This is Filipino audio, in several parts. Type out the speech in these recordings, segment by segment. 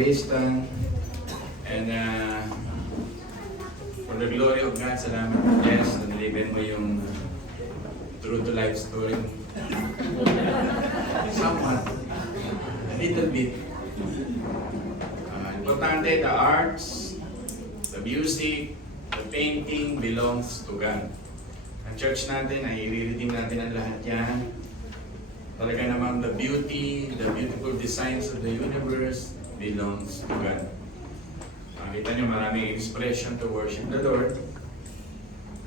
please stand. And for the glory of God, salamat. Yes, naliliban mo yung true to life story. Somewhat. A little bit. Importante, the arts, the music, the painting belongs to God. Ang church natin ay i-reading natin ang lahat yan. Talaga namang the beauty, the beautiful designs of the universe belongs to God. Makita nyo, maraming expression to worship the Lord.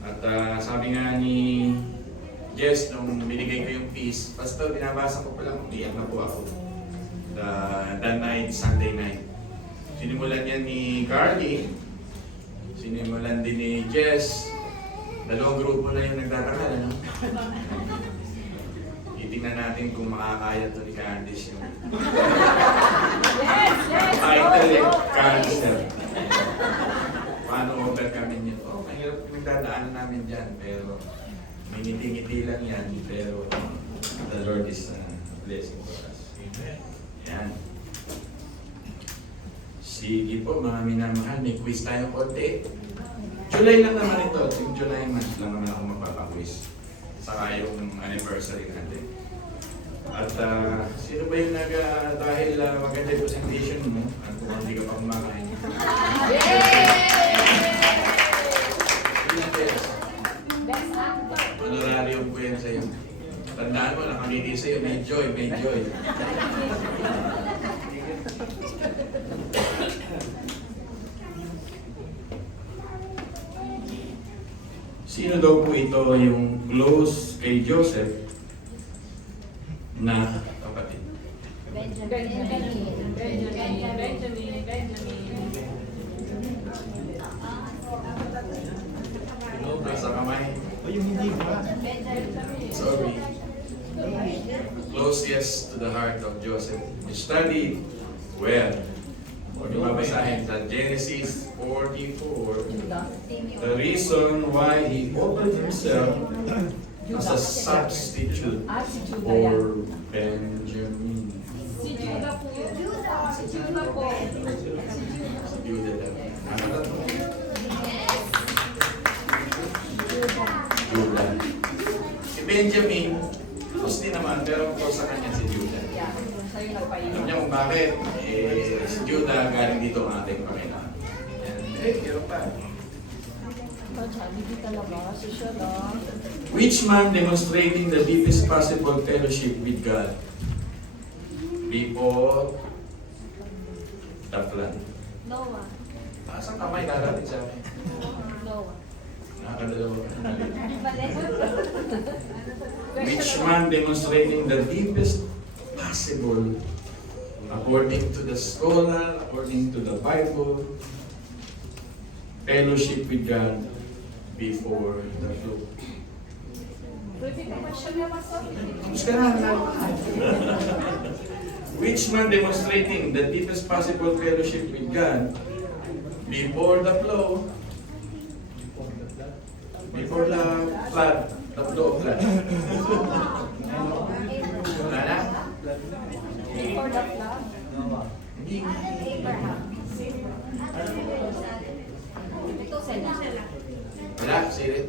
At sabi nga ni Jess, nung binigay ko yung peace, Pastor, binabasa ko pa lang, umiyak na po ako. That night, Sunday night. Sinimulan yan ni Carly, sinimulan din ni Jess. Dalawang grupo na yung nagtatakal, ano? Titingnan natin kung makakaya to ni Candice yung title, Cancer. Paano overcome yun? Oh, mahirap nagdadaanan namin dyan, pero may ngiti-ngiti lang yan, pero the Lord is blessing for us. Yan. Sige po, mga minamahal, may quiz tayo konti. July lang naman ito, yung July month lang naman ako magpapaquiz. Saka yung anniversary natin. At sino ba yung dahil maganda yung presentation mo, at kung hindi ka pa kumakain. Honorarium po yan sa'yo. Tandaan mo, nakangiti sa'yo, may joy, may joy. Sino daw po ito yung close kay Joseph na kapatid? Benjamin. Nasa kamay. O yung hindi ba? Sorry. Closest to the heart of Joseph. We studied well. Kung babasahin sa Genesis 44, the reason why he offered himself as a substitute for Benjamin. Si Judah po. Si Judah po. Si Judah daw. Ano na to? Judah. Si Benjamin, gusto naman, pero po sa kanya si Judah. Alam niyo kung bakit? Si Judah galing dito ang ating Panginoon. Meron pa. Which man demonstrating the deepest possible fellowship with God before the flood? Noah. Taas ang kamay darating sa amin. Noah. Nakakadalawa ka na. Which man demonstrating the deepest possible according to the scholar, according to the Bible, fellowship with God before the flood. Tapos ka na. Which man demonstrating the deepest possible fellowship with God before the flow, before the flood, the flow of flood. Wala na? Before the flood. Hindi. Abraham. Ito sila. Wala, sirit.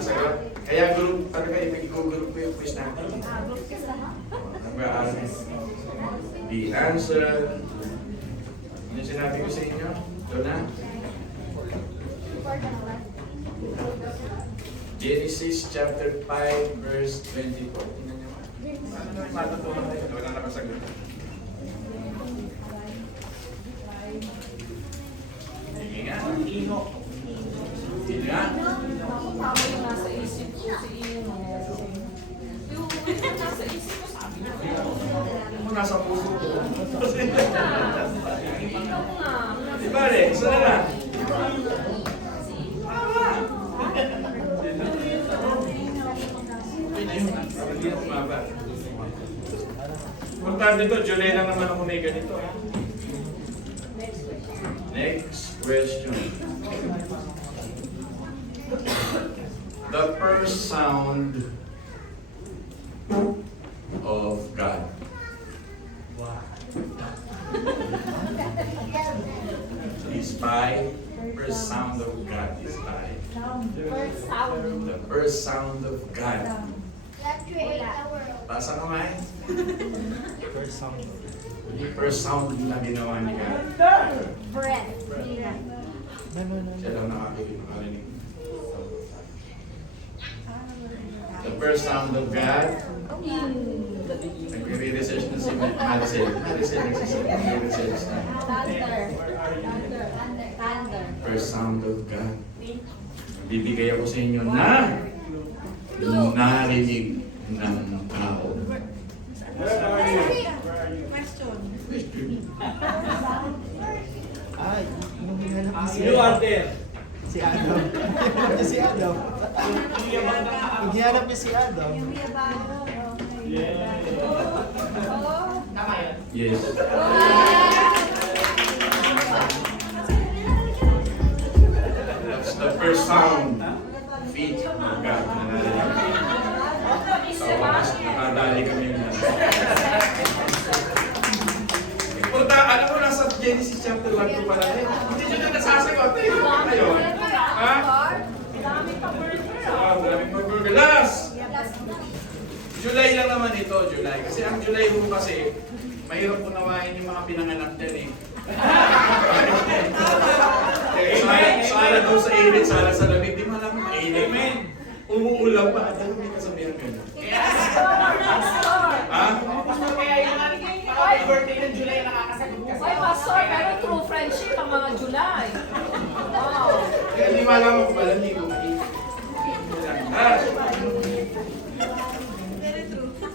Sagot. Kaya group, talaga i-group ko yung quiz natin. Group kiss na ha? Nag-aaral. The answer. Ano yung sinabi ko sa inyo? Ito na. Before the flood. Genesis chapter 5 verse 24. Tingnan nyo. Ano yung matutunan tayo? Wala na nakasagot. Sige nga. Sige nga. Tama yung nasa isip ko si Ino. Yung nasa isip ko sabi na. Ano mo nasa puso ko? Ikaw nga. Di ba rin? Isa na lang. Importante ito, July lang naman ako may ganito. Next question. The first sound of God. is by, first sound of God is by. First sound. The first sound of God. God created the world. Basa kamay. First sound. Yung first sound na ginawa ni God. Breath. Siya lang nakakarinig. The first sound of God. Nagre-research na si Maricel. Maricel nagre-research na. Thunder. First sound of God. Bibigay ako sa inyo na narinig ng tao. Ay, nung hinanap niya si You are there. Si Adam. Hinanap niya si Adam. Nung hinanap niya si Adam. Yes. That's the first sound. Feet of God na narinig. Sa wakas, nakadali kami na. Punta, alam mo, nasa Genesis chapter 1 pa lang. Hindi nyo na nasasagot. Kayo. Ha? Dami pa burger. Maraming mag-burger. Last! July lang naman ito, July. Kasi ang July mo kasi, mahirap unawain yung mga pinanganak dyan eh. Sala daw sa init, sala sa lamig. Di mo alam kung mainit. Umuulam pa. Alam mo, may kasabihan ka na. Ha? Kaya yung mga birthday ng July ang nakakasagot kasi. Ay, Pastor, pero true friendship ang mga July. Wow. Kaya di mo alam kung pala, hindi ko mainit.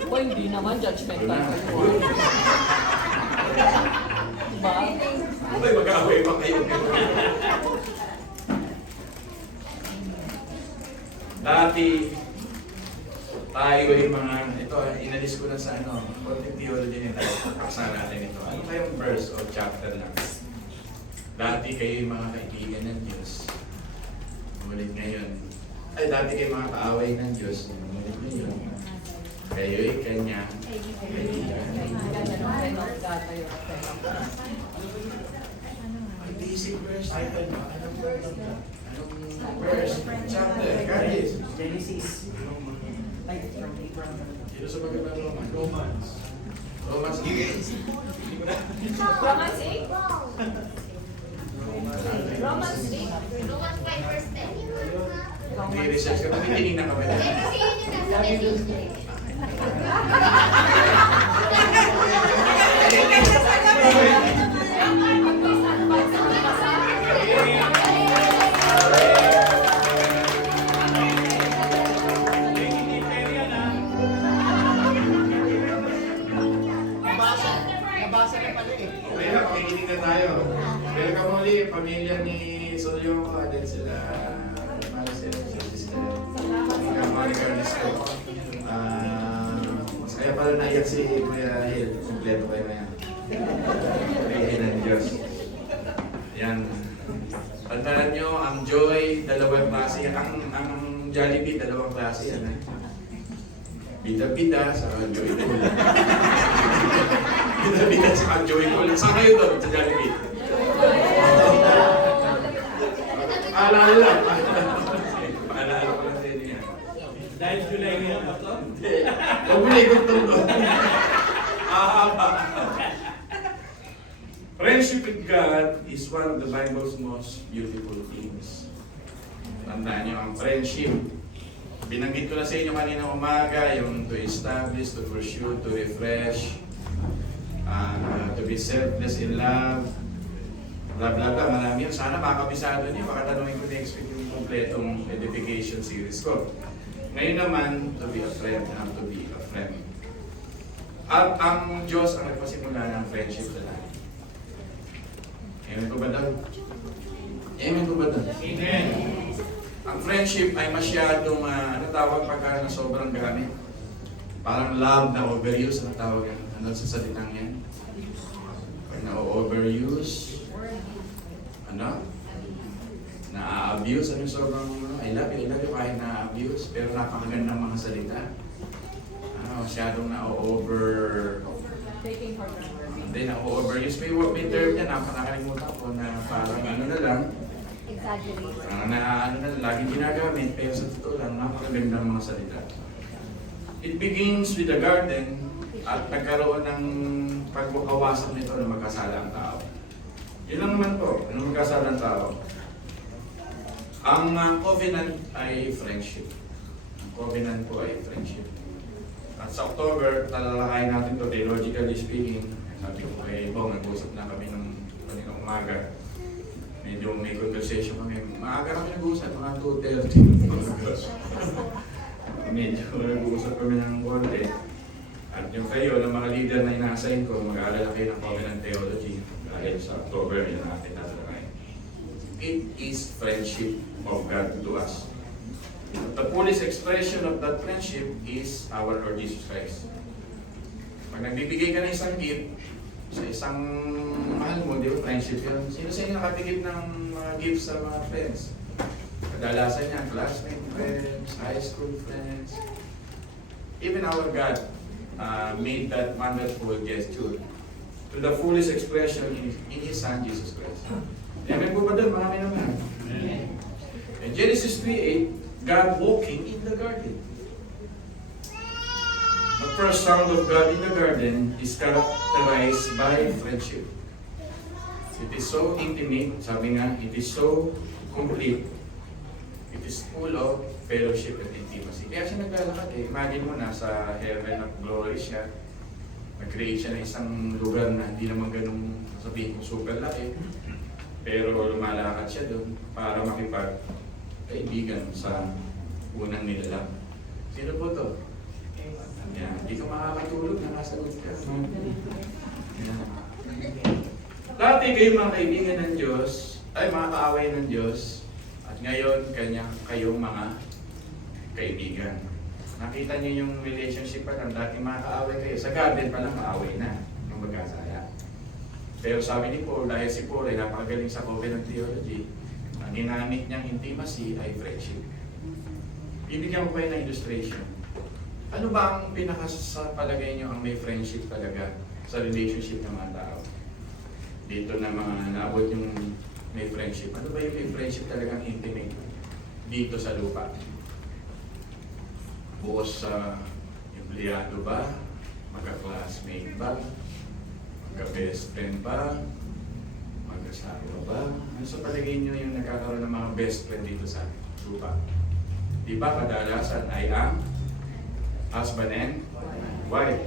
O, hindi naman judgmental kayo. Diba? Ay, mag-away pa kayo. Dati, tayo ay mga, ito, inalis ko na sa ano, konting theology nito, paksa natin ito. Ano kayong verse o chapter lang? Dati kayo yung mga kaibigan ng Diyos. Ulit ngayon. Ay, dati kayo mga kaaway ng Diyos. Ulit ngayon. Kayo ay kanya kaibigan. Ay, basic verse. Anong verse? Chapter? Guys. Genesis. Dito sa pagkatang Romans. Romans 8. Romans 8? Romans 8? Romans 5 verse 10. Nag-research ka. Bakit tinignan ka ba? Kasi yun yung nasa message. Nabasa na pala eh. Okay na, makikinig na tayo. Welcome ulit, pamilya ni Solyo. Din sila, Maricel, si Sister. Monica Nisco. Kaya pala naiyak si Kuya Hill. Kompleto kayo na yan. Kuya ng Diyos. Yan. Tandaan nyo, ang Joy, dalawang klase. Ang Jollibee, dalawang klase yan. Bida-bida sa Joyful. Bida-bida sa Joyful. Saan kayo doon sa Jollibee? Paalala lang. Paalala ko lang sa inyo yan. Dahil July ngayon ba ito? Huwag mo na ikutong doon. Ahaba. Friendship with God is one of the Bible's most beautiful things. Tandaan niyo ang friendship. Binanggit ko na sa inyo kanina umaga, yung to establish, to pursue, to refresh, to be selfless in love, blah blah blah. Marami yun. Sana makakabisado niyo. Makatanungin ko next week yung kompletong edification series ko. Ngayon naman, to be a friend, to be a friend. At ang Diyos ang nagpasimula ng friendship na natin. Amen ko ba daw? Amen ko ba daw? Amen. Ang friendship ay masyadong, ano tawag pagka na sobrang gamit? Parang love na overuse, ano tawag yan? Ano sa salitang yan? Pag na-overuse, ano? Na-abuse, ano yung sobrang, I love you kahit na-abuse, pero napakagandang mga salita. Masyadong na-over, Taking for granted. Then ako overuse. May term niya, nakakalimutan ko na parang ano na lang, Exaggerate. ano na lang, laging ginagamit, pero sa totoo lang, napakagandang mga salita. It begins with the garden at nagkaroon ng pagkawasan nito na magkasala ang tao. Yun lang naman po, ano magkasala ang tao? Ang covenant ay friendship. Ang covenant po ay friendship. At sa October, talalakayin natin to theologically speaking. Sabi ko kay Bong, nag-usap na kami ng kaninang umaga. Medyo may conversation kami. Maaga kami nag-usap, mga 2:30. Medyo nag-uusap kami ng konti. At yung kayo, ng mga leader na ina-assign ko, mag-aaral kayo ng covenant theology. Dahil sa October, yun natin tatalakayin. It is friendship of God to us. The fullest expression of that friendship is our Lord Jesus Christ. Pag nagbibigay ka ng isang gift, sa isang mahal mo, di ba friendship yun? Sino sa inyo nakabigay ng mga gifts sa mga friends? Kadalasan niya, classmate friends, high school friends. Even our God made that wonderful gesture to the fullest expression in His Son, Jesus Christ. Amen po ba doon? Marami naman. In Genesis 3:8, God walking in the garden. The first sound of God in the garden is characterized by friendship. It is so intimate, sabi nga, it is so complete. It is full of fellowship and intimacy. Kaya siya naglalakad eh. Imagine mo, nasa heaven of glory siya. Nag-create siya ng isang lugar na hindi naman ganun sabihin kong super laki. Pero lumalakad siya doon para makipag-kaibigan sa unang nilalang. Sino po to? Yan. Hindi ka makakatulog, nakasagot ka. Yan. Dati kayo mga kaibigan ng Diyos, ay mga kaaway ng Diyos, at ngayon kayong mga kaibigan. Nakita niyo yung relationship pa lang, dati mga kaaway kayo. Sa garden pa lang kaaway na, yung magkasaya. Pero sabi ni Paul, dahil si Paul ay napakagaling sa covenant theology, ang ginamit niyang intimacy ay friendship. Bibigyan ko kayo ng illustration. Ano ba ang sa palagay niyo ang may friendship talaga sa relationship ng mga tao? Dito na mga naabot yung may friendship. Ano ba yung may friendship talagang intimate dito sa lupa? Buos sa empleyado ba? Magka-classmate ba? Magka-best friend ba? Mag-asawa ba? Ano sa palagay niyo yung nagkakaroon ng mga best friend dito sa lupa? Di ba kadalasan ay ang husband and wife?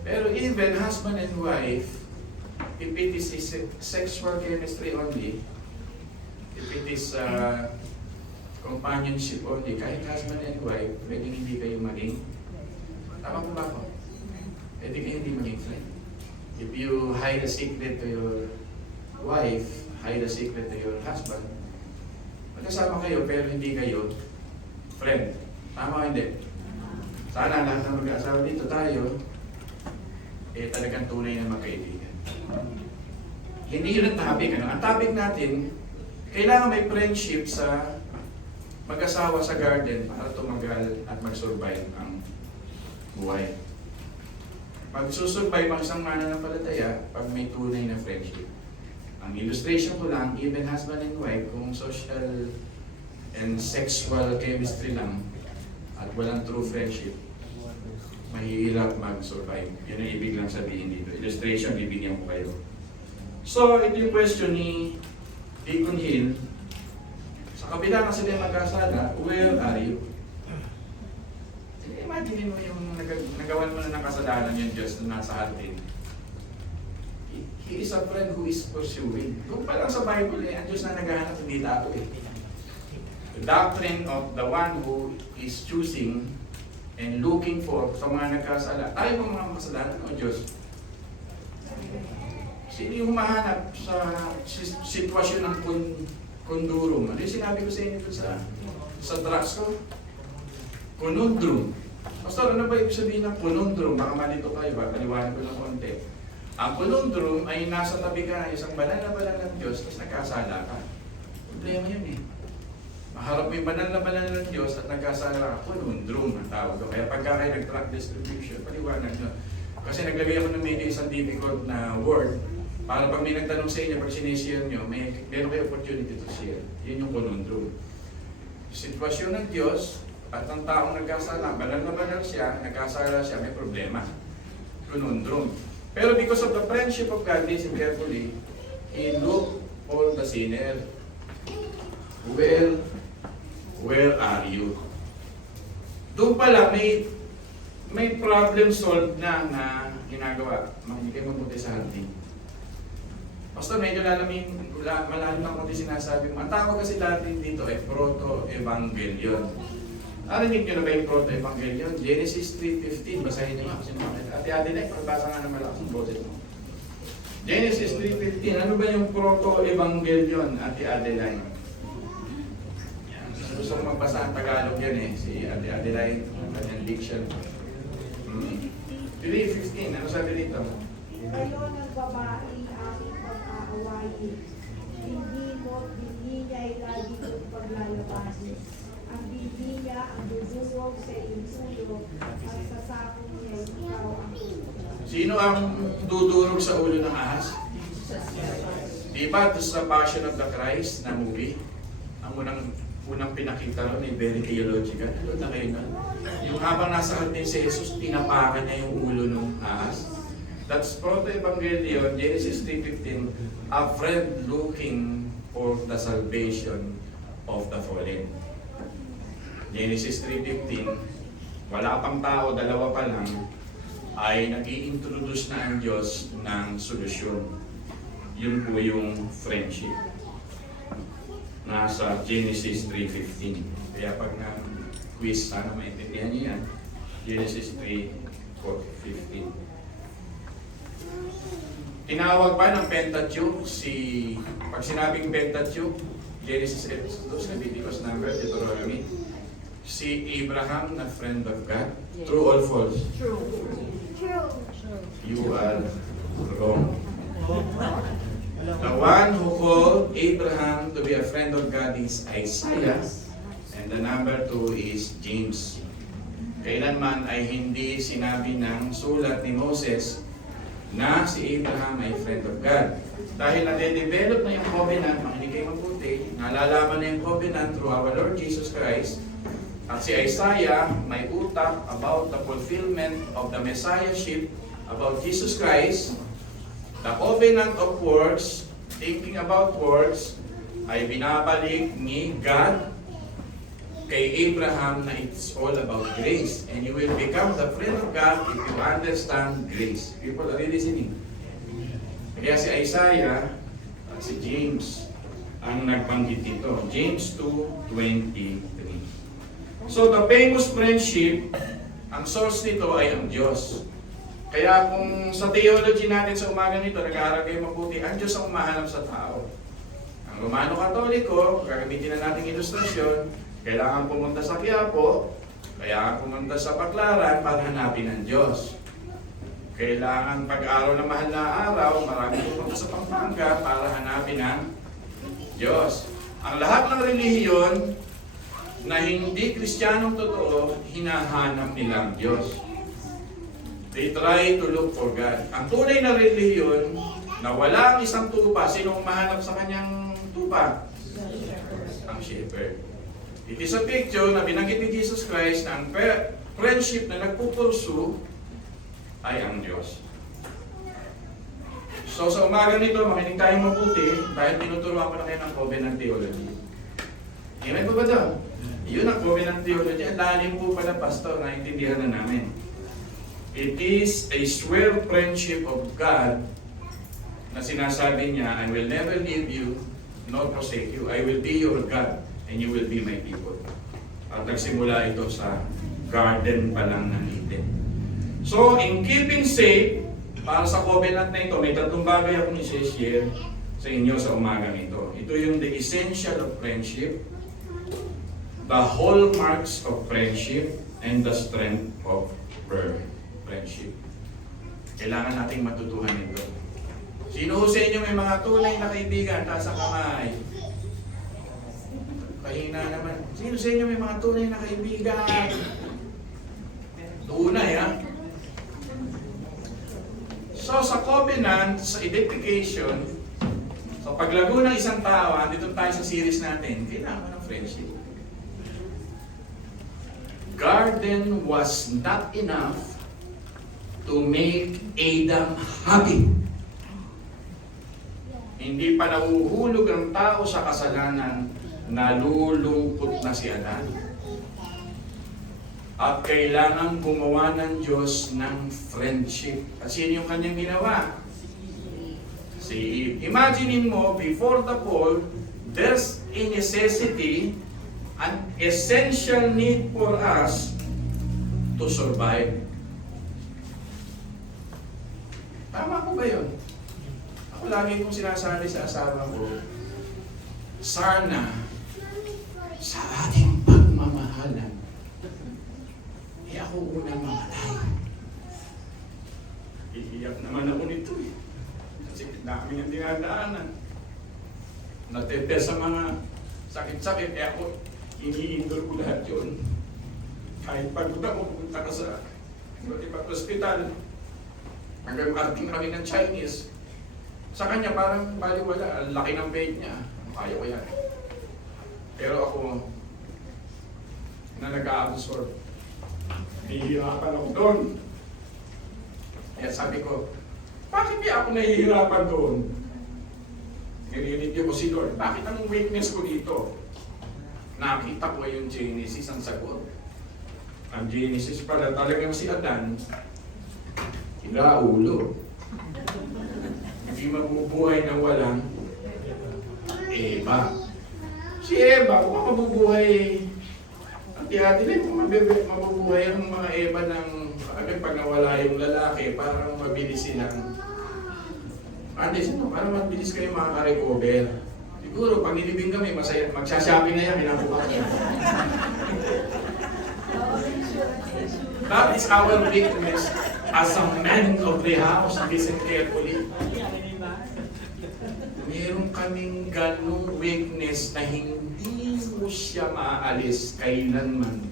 Pero even husband and wife, if it is sexual chemistry only, if it is companionship only, kahit husband and wife, pwedeng hindi kayo maging, tama po ba ako? Pwede kayo hindi maging friend. If you hide a secret to your wife, hide a secret to your husband, magkasama kayo pero hindi kayo friend. Tama o hindi? Sana lahat ng mag-aasawa dito tayo, talagang tunay na magkaibigan. Hindi yun ang topic. Ang topic natin, kailangan may friendship sa mag-asawa sa garden para tumagal at mag-survive ang buhay. Pag-susurvive ang isang mananampalataya pag may tunay na friendship. Ang illustration ko lang, even husband and wife, kung social and sexual chemistry lang at walang true friendship, mahihirap mag-survive. Yan ang ibig lang sabihin dito. Illustration, bibigyan ko kayo. So, ito yung question ni Deacon Hill. Sa kabila na sila magkasala, where are you? Imagine mo yung nagawan mo na ng kasalanan yung Diyos na nasa atin. He is a friend who is pursuing. Kung pa lang sa Bible ang Diyos na naghahanap, hindi tayo The doctrine of the one who is choosing and looking for sa mga nagkasala. Tayo po mga makasalanan o Diyos. Sino yung humahanap sa sitwasyon ng conundrum? Ano yung sinabi ko sa inyo sa tracks ko? Conundrum. Pastor, ano ba ibig sabihin ng conundrum? Baka malito kayo ba? Paliwanag ko ng konti. Ang conundrum ay nasa tabi ka ng isang banal na ng Diyos tapos nagkasala ka. Problema yun eh. Maharap mo yung banal na ng Diyos at nagkasala ka, conundrum ang tawag doon. Kaya pagka kayo nag-track distribution, paliwanag nyo. Kasi naglagay ako ng medyo isang difficult na word para pag may nagtanong sa inyo, pag sinishare nyo, meron kayo opportunity to share. Yun yung conundrum. Sitwasyon ng Diyos at ng taong nagkasala, banal na banal siya, nagkasala siya, may problema. Conundrum. Pero because of the friendship of God, listen carefully, He looked for the sinner. Where are you? Doon pala, may problem solved na ginagawa. Makinig kayo mabuti sa hardin. Basta medyo malalim na konti sinasabi mo. Ang tawag kasi natin dito ay proto-evangelion. Narinig nyo na ba yung proto-evangelion? Genesis 3:15. Basahin nyo nga. Ate-ate na, pagbasa nga ng malakas ng boses mo. Genesis 3:15. Ano ba yung proto-evangelion, Ate Adeline? Gusto ko magbasa ang Tagalog yan eh. Si Ate Adeline, ang kanyang diction. 3:15. Ano sabi dito? Kayo ng babae aming pag-aawayin. Hindi mo't hindi niya lagi kong paglalabasin. Ang bibig niya ang dudurog sa iyong ulo at sa sakong niya ikaw ang Sino ang dudurog sa ulo ng ahas? Di ba ito sa Passion of the Christ na movie? Ang unang pinakita ron ay very theological. Ano na kayo na? Yung habang nasa hardin si Jesus, tinapakan niya yung ulo ng ahas. That's proto-evangelion, Genesis 3:15, a friend looking for the salvation of the fallen. Genesis 3:15, wala pang tao, dalawa pa lang, ay nag-i-introduce na ang Diyos ng solusyon. Yun po yung friendship. Nasa Genesis 3:15. Kaya pag na-quiz, sana maintindihan niyo yan. Genesis 3:15. Tinawag pa ng Pentateuch pag sinabing Pentateuch, Genesis, Exodus, Leviticus, Numbers, Deuteronomy, si Abraham na friend of God. True or false? True. You are wrong. The one who called Abraham to be a friend of God is Isaiah, and the number 2 is James. Kailanman ay hindi sinabi ng sulat ni Moses na si Abraham ay friend of God. Dahil nade-develop na yung covenant, makinig kayo mabuti, nalalaman na yung covenant through our Lord Jesus Christ, at si Isaiah may utak about the fulfillment of the Messiahship, about Jesus Christ. The covenant of works, thinking about works, ay binabalik ni God kay Abraham na it's all about grace. And you will become the friend of God if you understand grace. People, are you listening? Kaya si Isaiah at si James ang nagbanggit dito. James 2:23. So the famous friendship, ang source nito ay ang Diyos. Kaya kung sa theology natin sa umaga nito, nag-aaral kayo mabuti, ang Diyos ang umahanap sa tao. Ang Romano Katoliko, gagamitin na nating ilustrasyon, kailangan pumunta sa Quiapo, kailangan pumunta sa Baclaran para hanapin ang Diyos. Kailangan pag-araw na mahal na araw, maraming pumunta sa Pampanga para hanapin ang Diyos. Ang lahat ng relihiyon na hindi Kristiyanong totoo, hinahanap nila ang Diyos. They try to look for God. Ang tunay na relihiyon na wala ang isang tupa, sino mahanap sa kanyang tupa? Ang shepherd. It is a picture na binanggit ni Jesus Christ na ang friendship na nagpupursu ay ang Diyos. So sa umaga nito, makinig tayong mabuti dahil tinuturuan ko na kayo ng covenant theology. Amen po ba ito? Yun ang covenant theology. Ang lalim po pala, pastor, na intindihan na namin. It is a swear friendship of God na sinasabi niya, I will never leave you nor forsake you. I will be your God and you will be my people. At nagsimula ito sa garden pa lang ng Eden. So, in keeping safe, para sa covenant na ito, may tatlong bagay akong i-share sa inyo sa umagang ito. Ito yung the essential of friendship, the hallmarks of friendship, and the strength of friendship. Kailangan nating matutuhan ito. Sino sa inyo may mga tunay na kaibigan? Taas ang kamay. Kahina naman. Sino sa inyo may mga tunay na kaibigan? Tunay, ha? So sa covenant, sa edification, sa paglago ng isang tao, dito tayo sa series natin, kailangan ng friendship. Garden was not enough to make Adam happy. Hindi pa nahuhulog ang tao sa kasalanan, nalulungkot na si Adan. At kailangan gumawa ng Diyos ng friendship. At sino yung kanyang ginawa? Si Eve. Imaginein mo, before the fall, there's a necessity, an essential need for us to survive. Tama ko ba yun? Ako lagi kong sinasabi sa asawa ko, sana sa ating pagmamahalan, ako unang mamatay. Iiyak naman ako nito eh. Kasi dami ang dinadaanan. Natete sa mga sakit-sakit, ako iniindol ko lahat yun. Kahit pagod ako, pupunta ka sa iba't ibang ospital, hanggang arting kami ng Chinese. Sa kanya parang baliwala, ang laki ng paid niya. Kaya ko yan. Pero ako, na nag-a-absorb, nahihirapan ako doon. Kaya sabi ko, bakit di ako nahihirapan doon? Nire-review ko si Lord, bakit ang weakness ko dito? Nakita ko yung Genesis ang sagot. Ang Genesis pala talagang si Adan, ilaulo. Hindi mabubuhay ng walang Eva. Si Eva, kung mabubuhay, hati-hati lang kung mabubuhay ang mga Eva ng agad pag nawala yung lalaki, parang mabilis silang parang mabilis kayo makaka-recover. Siguro, pag nilibing kami, masaya, magsha-shopping na yan, kinabukasan. That is our weakness as a man of the house. Listen carefully. Meron kaming ganong weakness na hindi mo siya maaalis kailanman.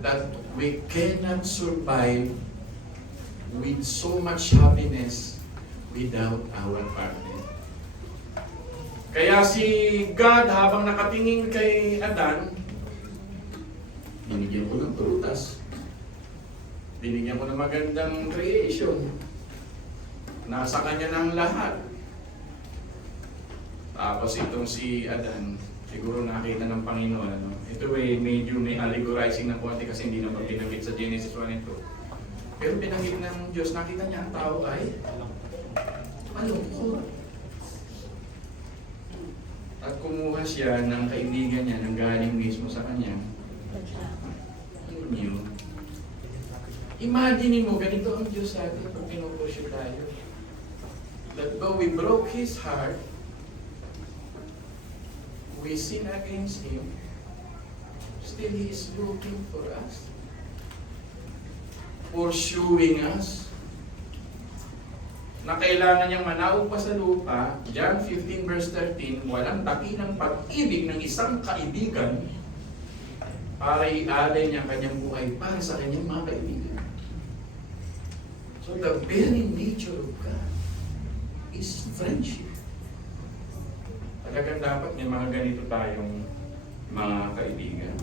That we cannot survive with so much happiness without our partner. Kaya si God, habang nakatingin kay Adan, binigyan ko ng prutas. Binigyan ko ng magandang creation. Nasa kanya ng lahat. Tapos itong si Adan, siguro nakita ng Panginoon. Ano? Ito ay medyo may allegorizing na konti kasi hindi naman binanggit sa Genesis 1 ito. Pero binanggit ng Diyos, nakita niya ang tao ay malungkot. At kumuha siya ng kaibigan niya nang galing mismo sa kanya. Ano niyo? Imagine mo, ganito ang Diyos sa atin pag pinupursyo tayo. That though we broke His heart, we sin against Him, still He is looking for us, pursuing us, na kailangan niyang manawag pa sa lupa. John 15 verse 13, walang dakilang pag-ibig ng isang kaibigan para ialay niya ang kanyang buhay para sa kanyang mga kaibigan. So the very nature of God is friendship. Talagang dapat may mga ganito tayong mga kaibigan.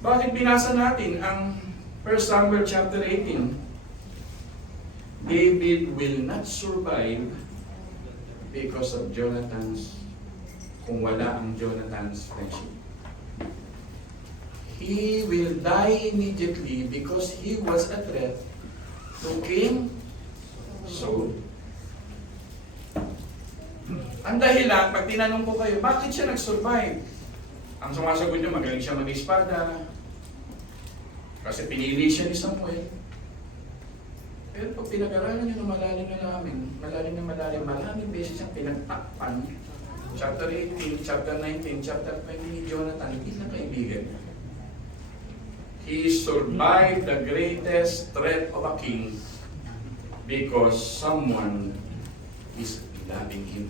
Bakit binasa natin ang 1 Samuel chapter 18? David will not survive because of Jonathan's, kung wala ang Jonathan's friendship. He will die immediately because he was a threat to King Saul. Ang dahilan, pag tinanong ko kayo, bakit siya nag-survive? Ang sumasagot niyo, magaling siya mag-espada. Kasi pinili siya ni Samuel. Pero pag pinag-aralan niyo na maraming beses siyang pinagtakpan. Chapter 18, chapter 19, chapter 20 ni Jonathan, hindi na kaibigan niya. He survived the greatest threat of a king because someone is loving him.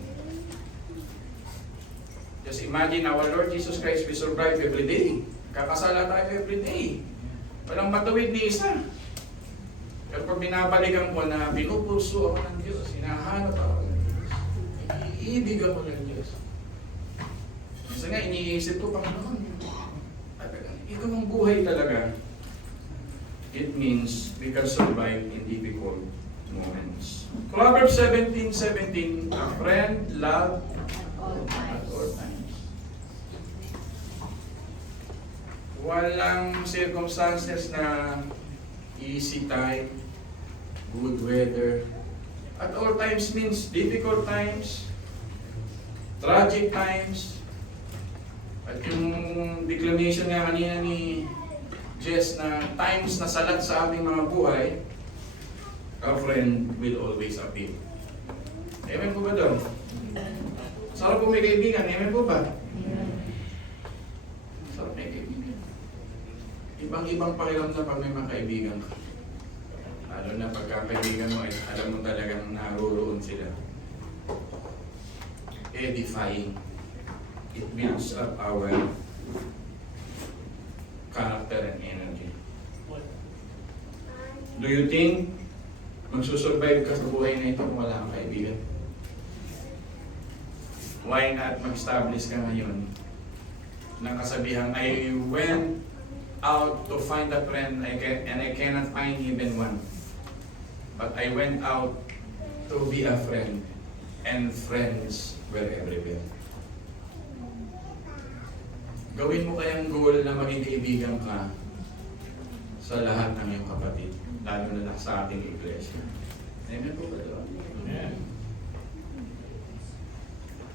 Just imagine our Lord Jesus Christ, we survive every day. Kakasala tayo every day. Walang matuwid ni isa. Pero pag binabalikan ko na pinupurso ako ng Diyos, hinahanap ako ng Diyos, iibig ako ng Diyos. Minsan nga, iniisip ko, Panginoon, ikaw ang buhay talaga. It means we can survive in difficult moments. Proverbs 17:17, a friend love at all times. Walang circumstances na easy time, good weather. At all times means difficult times, tragic times. At yung declamation nga kanina ni Jess na times na salat sa aming mga buhay, a friend will always appear. Amen po ba doon? Sarap po may kaibigan. Amen po ba? Sarap may kaibigan. Ibang-ibang pakiramdam pag may mga kaibigan ka. Lalo na pagkakaibigan mo, ay alam mo talagang naroon sila. Edifying. It builds up our character and energy. Do you think magsusurvive ka sa buhay na ito kung wala kang kaibigan? Why not mag-establish ka ngayon ng kasabihan, I went out to find a friend and I cannot find even one. But I went out to be a friend and friends were everywhere. Gawin mo kayang goal na maging kaibigan ka sa lahat ng iyong kapatid, lalo na sa ating iglesia. Amen po ba doon? Amen.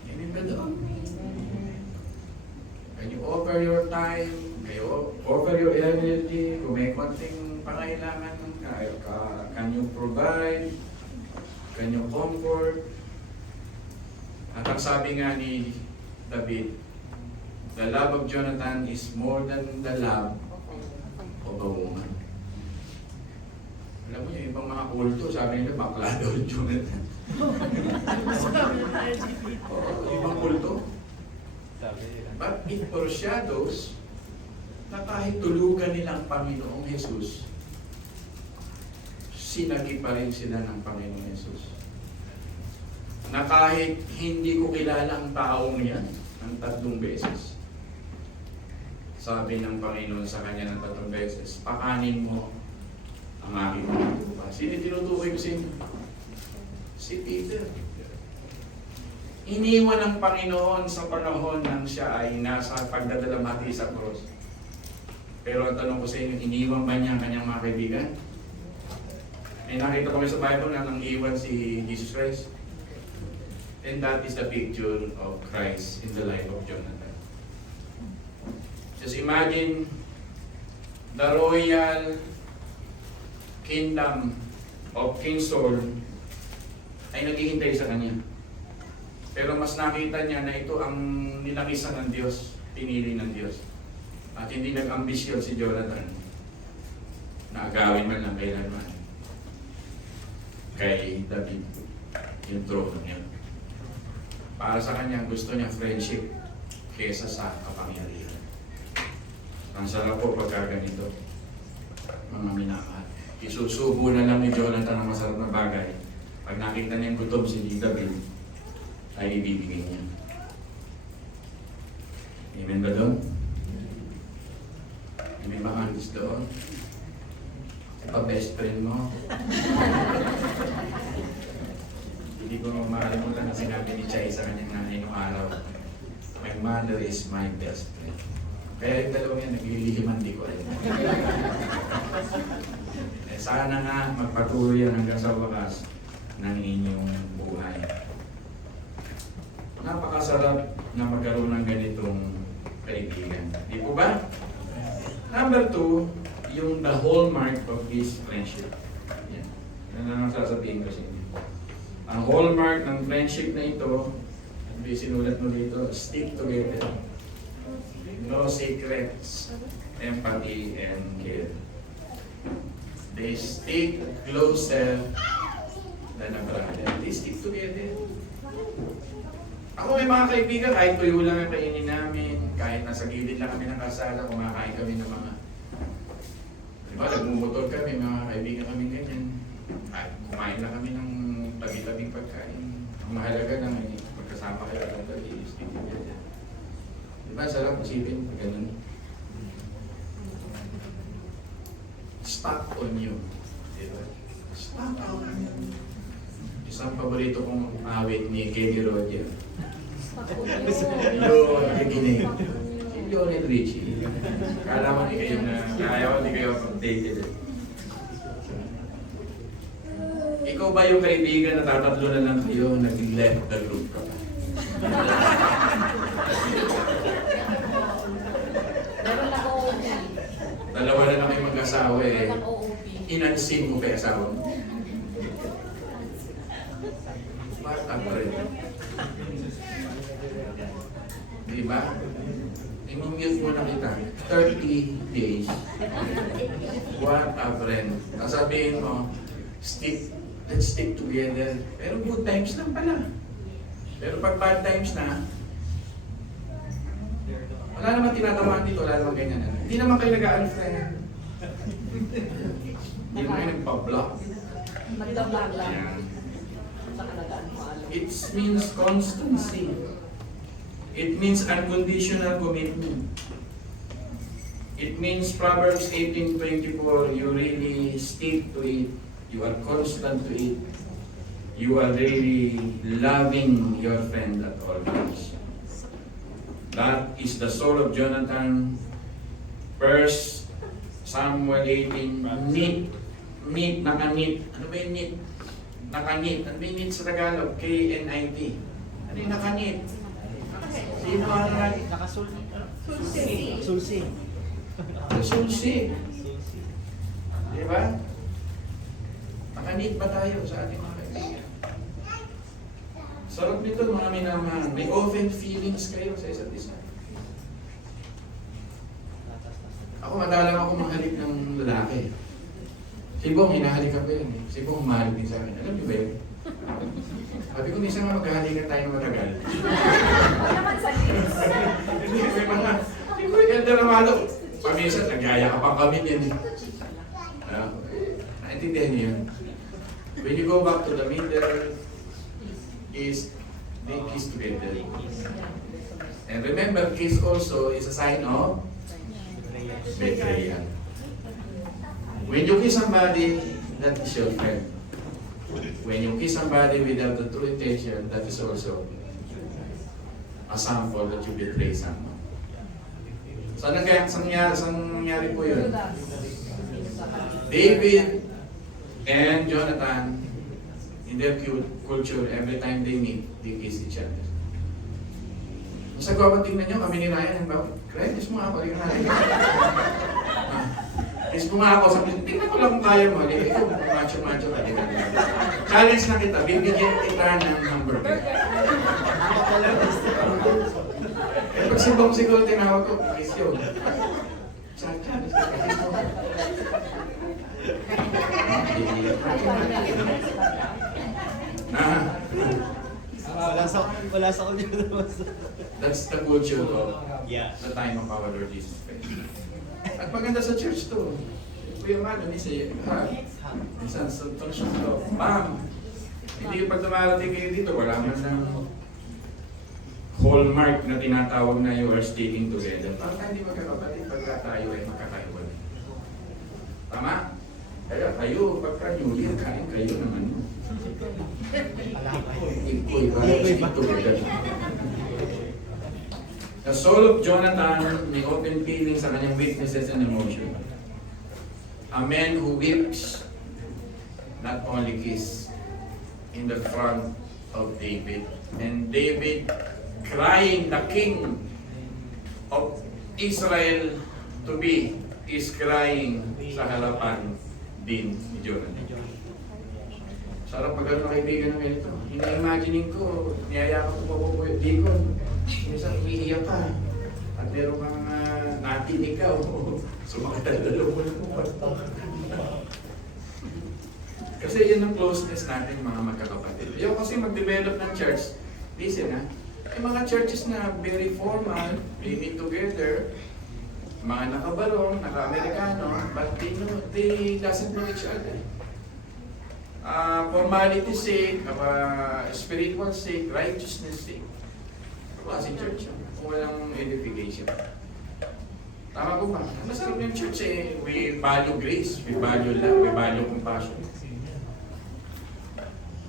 Amen ba doon? Can you offer your time? Can you offer your energy? Kung may konting pangailangan, can you provide? Can you comfort? At ang sabi nga ni David, the love of Jonathan is more than the love of a woman. Alam mo yung ibang mga kulto, sabi nila, bakla daw Jonathan. Oo, ibang kulto. But it foreshadows na kahit tulugan nila ang Panginoong Jesus, sinagi pa rin sila ng Panginoong Jesus. Na kahit hindi ko kilala ang taong yan ng 3 beses, sabi ng Panginoon sa kanya ng 3 beses, pakanin mo ang aking tinutukoy. Sino tinutukoy ko sa inyo? Si Peter. Iniwan ng Panginoon sa panahon nang siya ay nasa pagdadalamhati sa cross. Pero ang tanong ko sa inyo, iniwan ba niya ang kanyang mga kaibigan? May nakita kami sa Bible na nang iwan si Jesus Christ. And that is the picture of Christ in the life of Jonathan. Just imagine the royal kingdom of King Saul ay naghihintay sa kanya. Pero mas nakita niya na ito ang nilangisan ng Diyos, pinili ng Diyos. At hindi nag-ambisyon si Jonathan na agawin man lang kailanman kay David yung trono niya. Para sa kanya, gusto niya friendship kesa sa kapangyarihan. Ang sarap po pagka ganito, mga minamahal. Isusubo na lang ni Jonathan ang masarap na bagay. Pag nakita niya yung gutom si David, ay ibibigay niya. Amen ba doon? May mga alis doon. Pa-best friend mo. Hindi ko makalimutan na sinabi ni Chay sa kanyang nanay nung araw, my mother is my best friend. Kaya yung dalawang yan, naglilihiman di ko rin. Sana nga magpatuloy yan hanggang sa wakas ng inyong buhay. Napakasarap na magkaroon ng ganitong kaibigan. Di po ba? Number 2, yung the hallmark of this friendship. Yan. Yan ang sasabihin ko sa inyo. Ang hallmark ng friendship na ito, may sinulat mo dito, stick together. No secrets, empathy, and care. They stick closer than a brother. They stick together. Ako may mga kaibigan, kahit tuyo lang ang kainin namin, kahit nasa gilid lang kami ng kasala, kumakain kami ng mga... Diba, nagmumotor kami, mga kaibigan kami ganyan. At kumain na kami ng tabi-tabing pagkain. Ang mahalaga lang ay magkasama kayo at tabi, stick together. Diba, sarap isipin, ganun. Stock on you. Diba? Stock on you. Isang paborito kong awit ni Kenny Roger. Yo, nakikinig. Lionel Richie. Kala mo, di kayo na, kaya ko, di kayo updated. Ikaw ba yung kaibigan na tatatlo na lang kayo, nag-left the group ka pa? Meron lang OOP. Dalawa na lang kayo mag-asawa eh. Meron lang OOP. Inansin mo pa yung asawa mo. Bata pa rin. Diba? I-mute mo na kita. 30 days. What a friend. Sasabihin mo, let's stick together. Pero good times lang pala. Pero pag bad times na, wala naman tinatamaan dito, wala naman ganyan. Hindi naman kayo nag-unfriend. Hindi naman kayo nagpa-block. Magdamag lang. Yan. Saka nag-unfollow. It means constancy. It means unconditional commitment. It means Proverbs 18:24, you really stick to it. You are constant to it. You are really loving your friend at all times. That is the soul of Jonathan. First Samuel 18, knit, nakanit. Ano ba yung knit? Nakanit. Ano ba yung knit sa Tagalog? K-N-I-T. Ano yung nakanit? Sino ang Nakasulsi. Sulsi. Sulsi. Sulsi? Di ba? Nakanit ba tayo sa ating mga kaibigan? Sarap nito mga minamahal. May open feelings kayo sa isa't isa. Ako madalang ako mahalik ng lalaki. Si Bong, hinahalik ka pa yun. Si Bong, mahalik din sa akin. Alam niyo ba yun? Sabi ko, minsan nga maghahalikan tayo ng matagal. Naman sa lips. Hindi, may mga, hindi ko yung elder na malo. Paminsan, nagaya ka pang kami din. Naintindihan niyo yun? When you go back to the middle, is they kiss together. And remember, kiss also is a sign of betrayal. When you kiss somebody, that is your friend. When you kiss somebody without the true intention, that is also a sample that you betray someone. Saan nangyari po yun? David and Jonathan, in their culture, every time they meet, they kiss each other. Sa gawang tingnan nyo, kami ni Ryan, kiss mo nga ako, kiss mo nga ako, sabi, tingnan ko lang kung kaya mo, ikaw, macho-macho ka, challenge na kita, bibigyan kita ng hamburger. Ako pala. Eh, pag si Bong siguro tinawag ko, kiss yun. Challenge ka, kiss mo. Wala sa computer. That's the culture of Yeah. the time of our Lord Jesus Christ. At maganda sa church to. Kuya Mano, minsan sa function to. Ma'am, hindi pag dumarating kayo dito, wala man ng hallmark na tinatawag na you are sticking together. Parang hindi magkakapatid pagka tayo ay makakahiwalay. Tama? Kaya kayo, pagka newly, kain kayo ng ano. Ikoy ba? Stick together. The soul of Jonathan may open feelings sa kanyang weaknesses and emotion. A man who weeps, not only kiss, in the front of David. And David, crying the king of Israel to be, is crying sa harapan din ni Jonathan. Sarap pag ano kaibigan ng ganito. Ina-imagining ko, niyaya ko po di ko. Minsan umiiyak ka. At meron kang natinig ka o sumakit ang dalawa mo. Kasi yun ang closeness natin mga magkakapatid. Yung kasi mag-develop ng church, listen ha, yung mga churches na very formal, they meet together, mga nakabarong, naka-Amerikano, but they doesn't know each other. Formality sake, spiritual sake, righteousness sake. Klaseng church yun. Kung walang edification. Tama po ba? Masarap yung church eh. We value grace, we value love, we value compassion.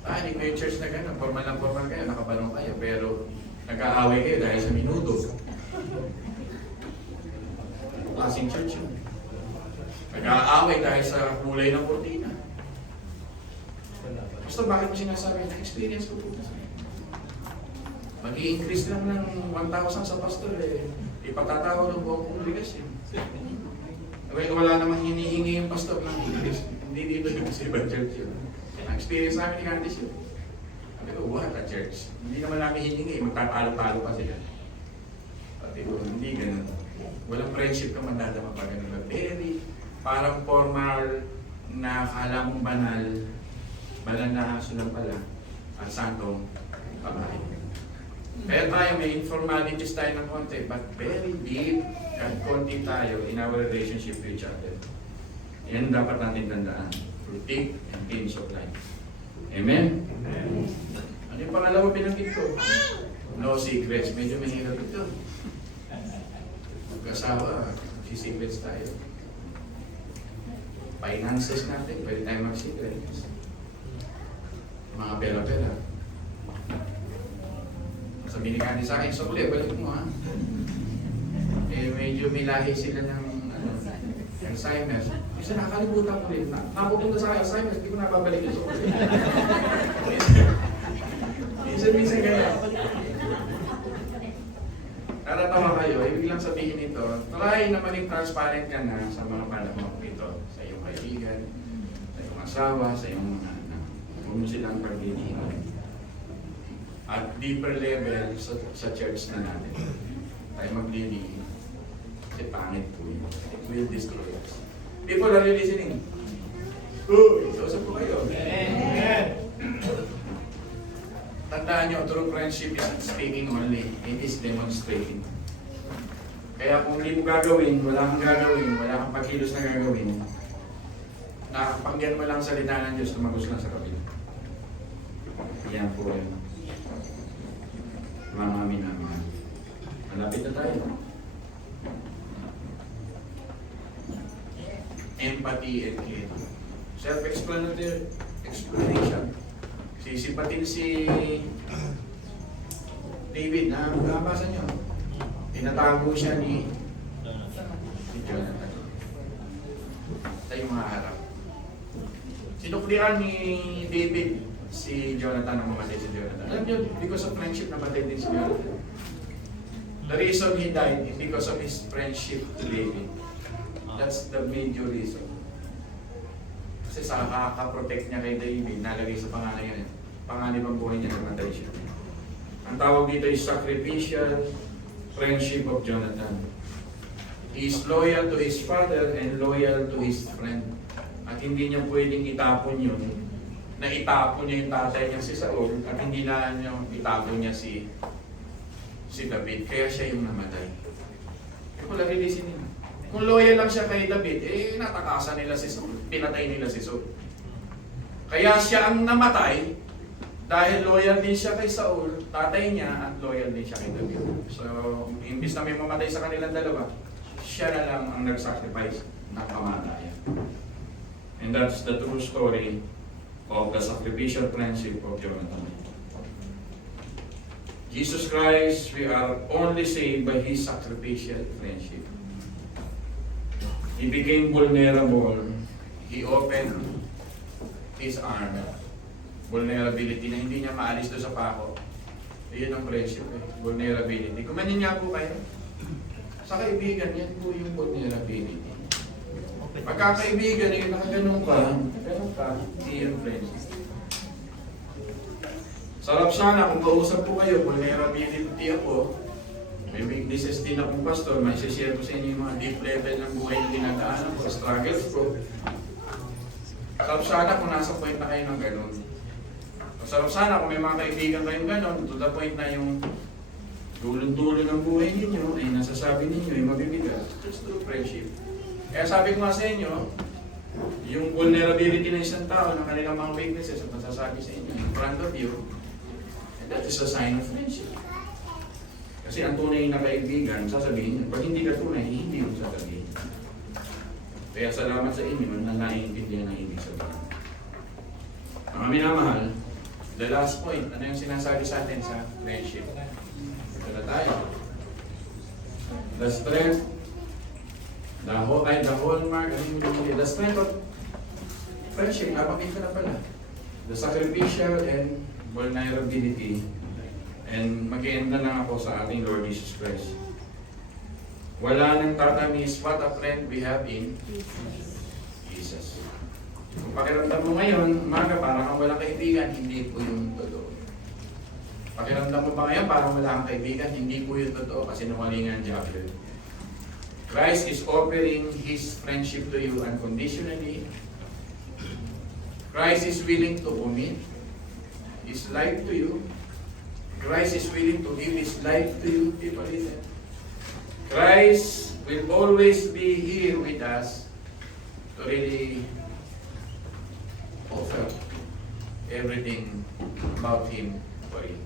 Hindi ko yung church na gano'n. Formal lang formal kayo, nakabalong kayo, pero nag-aaway kayo dahil sa minuto. Klaseng church yun. Nag-aaway dahil sa kulay ng kortina. Basta bakit mo sinasabi? Experience ko po. Mag-i-increase lang ng 1,000 sa pastor eh. Ipatatawa ng buong kongregasyon. Wala namang hinihingi yung pastor ng increase. Hindi dito yung sa ibang church yun. Ang experience namin ni Candice yun. Sabi ko, what a church. Hindi naman namin hiningi. Magtatalo-talo pa sila. Sabi ko, hindi ganun. Walang friendship ka mandadama pa ganun. Very parang formal na akala mong banal. Banal na aso lang pala. Ang santong babae. Kaya tayo, may informalities tayo ng konti, but very deep at konti tayo in our relationship with each other. Yan dapat natin tandaan. Through thick and thin of life. Amen? Ano yung pangalawa binanggit ko? No secrets. Medyo mahirap ito. Mag-asawa, si-secrets tayo. Finances natin, pwede tayo mag-secrets. Mga pera-pera. Sabi ni Candy sa akin, so ulit, balik mo ha. Eh, medyo may lahi sila ng Alzheimer's. Isa nakakalimutan ko rin. Napupunta sa akin, Alzheimer's, hindi ko napabalik ito. Minsan kaya. Naratawa kayo, ibig lang sabihin ito, try na maging transparent ka na sa mga panahon ito. Sa iyong kaibigan, sa iyong asawa, sa iyong mga anak. Huwag mo silang pagdinihan. At deeper level sa church na natin. Tayo maglinig. Kasi pangit po yun. It will destroy us. People are listening. Usap po kayo. Tandaan nyo, true friendship is not speaking only. It is demonstrating. Kaya kung hindi mo gagawin, wala kang gagawin, wala kang pagkilos na gagawin, nakakapagyan mo lang salita ng Diyos, tumagos lang sa kapila. Yan po yun. Mga amin. Malapit na tayo. Empathy and care. Self-explanatory explanation. Sisipatin si David na nabasa niyo. Tinatago siya ni Jonathan. Tayo mga harap. Sinuklian ni David si Jonathan ang mamatay si Jonathan. Alam niyo, because of friendship namatay din si Jonathan. The reason he died is because of his friendship to David. That's the major reason. Kasi sa kaka-protect niya kay David, nalagay sa panganib ang buhay niya, namatay siya. Ang tawag dito is sacrificial friendship of Jonathan. He is loyal to his father and loyal to his friend. At hindi niya pwedeng itapon yun, na itapon niya yung tatay niya si Saul, at hindi na niya itapon niya si David. Kaya siya yung namatay. Kung lagi listening. Kung loyal lang siya kay David, natakasan nila si Saul, pinatay nila si Saul. Kaya siya ang namatay, dahil loyal din siya kay Saul, tatay niya, at loyal din siya kay David. So, imbis na may mamatay sa kanilang dalawa, siya na lang ang nag-sacrifice ng kamatayan. And that's the true story of the sacrificial friendship of Jonathan. Jesus Christ, we are only saved by His sacrificial friendship. He became vulnerable. He opened His arm. Vulnerability na hindi niya maalis doon sa pako. Iyon ang friendship eh. Vulnerability. Kumanin niya po kayo. Sa kaibigan, yan po yung vulnerability. Pagkakaibigan, yung nakaganon ka, hindi yung friendship. Sarap sana kung kausap po kayo, vulnerability ako, may weaknesses din akong pastor, may share ko sa inyo yung mga deep level ng buhay na dinadaanan ko, struggles ko. Sarap sana kung nasa point na kayo ng ganon. Sarap sana kung may mga kaibigan kayong ganon, to the point na yung dulong-dulo ng buhay ninyo, ay nasasabi ninyo, ay mabibigat. Just true friendship. Kaya sabi ko nga sa inyo, yung vulnerability ng isang tao, ng kanilang mga weaknesses at masasabi sa inyo in front of you, and that is a sign of friendship. Kasi ang tunay na kaibigan, sasabihin nyo. Pag hindi ka tunay, hindi mo sasabihin. Kaya salamat sa inyo na naiintindihan ang ibig sabihin. Mga minamahal, the last point, ano yung sinasabi sa atin sa friendship? Ito na tayo. The strength, the hallmark, the strength of friendship, napakita na pala. The sacrificial and vulnerability. And mag-i-end na lang ako sa ating Lord Jesus Christ. Wala nang tatamis what a friend we have in Jesus. Kung pakiramdam mo ngayon, umaga parang kang walang kaibigan, hindi po yung totoo. Pakiramdam mo ba ngayon parang wala kang kaibigan, hindi po yung totoo kasi nungalingan diablo. Christ is offering His friendship to you unconditionally. Christ is willing to commit His life to you. Christ is willing to give His life to you, people listen. Christ will always be here with us to really offer everything about Him for you.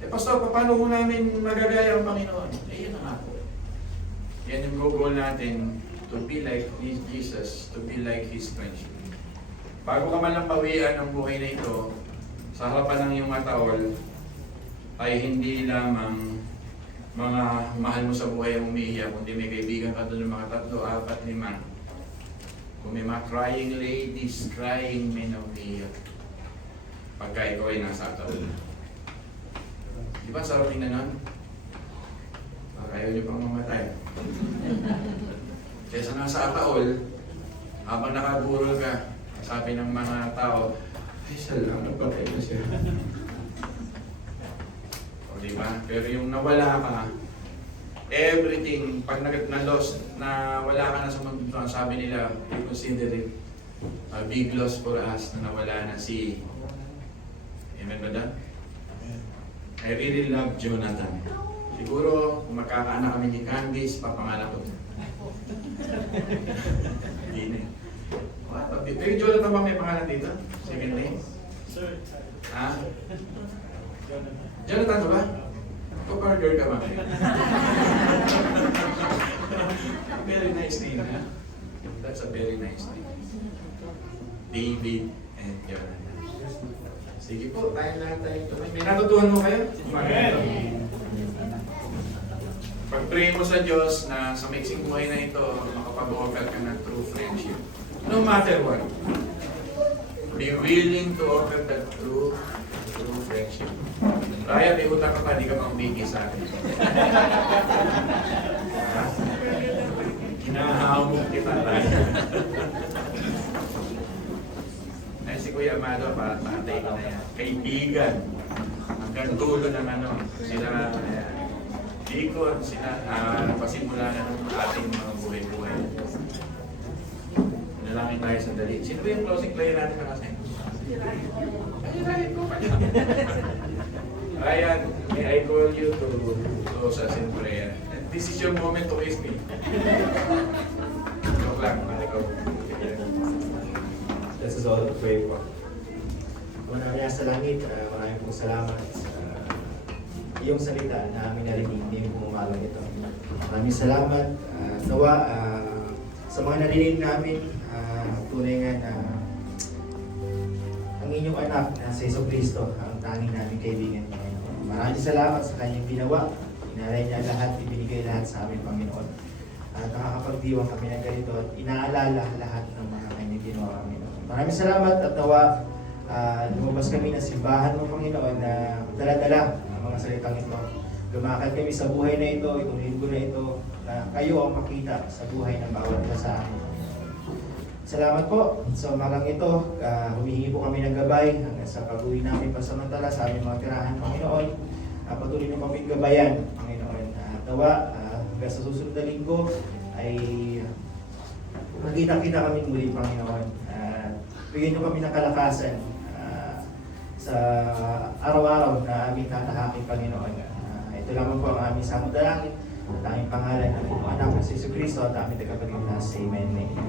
Eh, Pastor, paano ko namin magagaya ang Panginoon? Eh, yun na nga po. Yan yung goal natin, to be like Jesus, to be like His friendship. Bago ka man lang bawian ang buhay na ito, sa harapan ng iyong mataol, ay hindi lamang mga mahal mo sa buhay ang umiiyak, kundi may kaibigan ka doon ng mga 3, 4, 5. Kung may mga crying ladies, crying men ang umiiyak. Pagka ikaw ay nasa taol. Di ba sarap tingnan nun? Baka ayaw niyo pang mamatay. Kesa nasa taol, habang nakaburol ka, sabi ng mga tao, ay, salamat ba kayo siya? O, diba? Pero yung nawala ka, everything, pag na-lost, na wala ka na sa mundo, sabi nila, we consider it a big loss for us na nawala na si... Amen ba da? I really love Jonathan. Siguro, kung magkakaanak kami ni Candice, papangalan ko. Hindi na. Pero Jonathan ba may pangalan dito? Second name? Sir. Ha? Jonathan ba? Ko-partner ka ba? Very nice name, ha? That's a very nice name. David and Jonathan. Sige po, tayo lahat tayo tuloy. May natutuhan mo kayo? Pag-pray mo sa Diyos na sa mixing buhay na ito, makapag-offer ka ng true friendship. No matter what. Be willing to offer that true friendship. Raya, may utang ka pa, di ka magbigay sa akin. Hinahamon kita, Raya. Ay, si Kuya Amado, patay ko na yan. Kaibigan. Hanggang dulo ng sila, likod, sila, pasimula na ng ating mga buhay-buhay. Nalangin tayo sandali. Sino ba yung closing player natin na kasi? Ay, ko pa niya. Ryan, may I call you to close us in prayer. This is your moment to kiss me. Joke lang, pare ko. This is all to pray for. Una niya sa langit, maraming pong salamat sa iyong salita na aming narinig din pong umaga nito. Maraming salamat, nawa, sa mga narinig namin, tunay nga na ang inyong anak na si Jesu Cristo ang tanging namin kaibigan niya. Maraming salamat sa kanyang ginawa. Inalay niya lahat, ibinigay lahat sa amin, Panginoon. At nakakapagdiwang kami ng ganito at inaalala lahat ng mga kanyang ginawa, Panginoon. Maraming salamat at nawa lumabas kami ng simbahan mo, Panginoon, na dala-dala ang mga salitang ito. Lumakad kami sa buhay na ito, itong linggo na ito, na kayo ang makita sa buhay ng bawat isa sa amin. Salamat po sa umagang ito. Humihingi po kami ng gabay hanggang sa pag-uwi namin pansamantala sa aming mga tirahan, Panginoon. Patuloy niyo kami gabayan, Panginoon. Tawa, hanggang sa susunod na linggo ay magkita-kita kami muli, Panginoon. Bigyan niyo kami ng kalakasan sa araw-araw na aming tatahakin, Panginoon. Ito lamang po ang aming samudalangin at aming pangalan ng anak ng Jesu Cristo at aming tagapagligtas. Amen.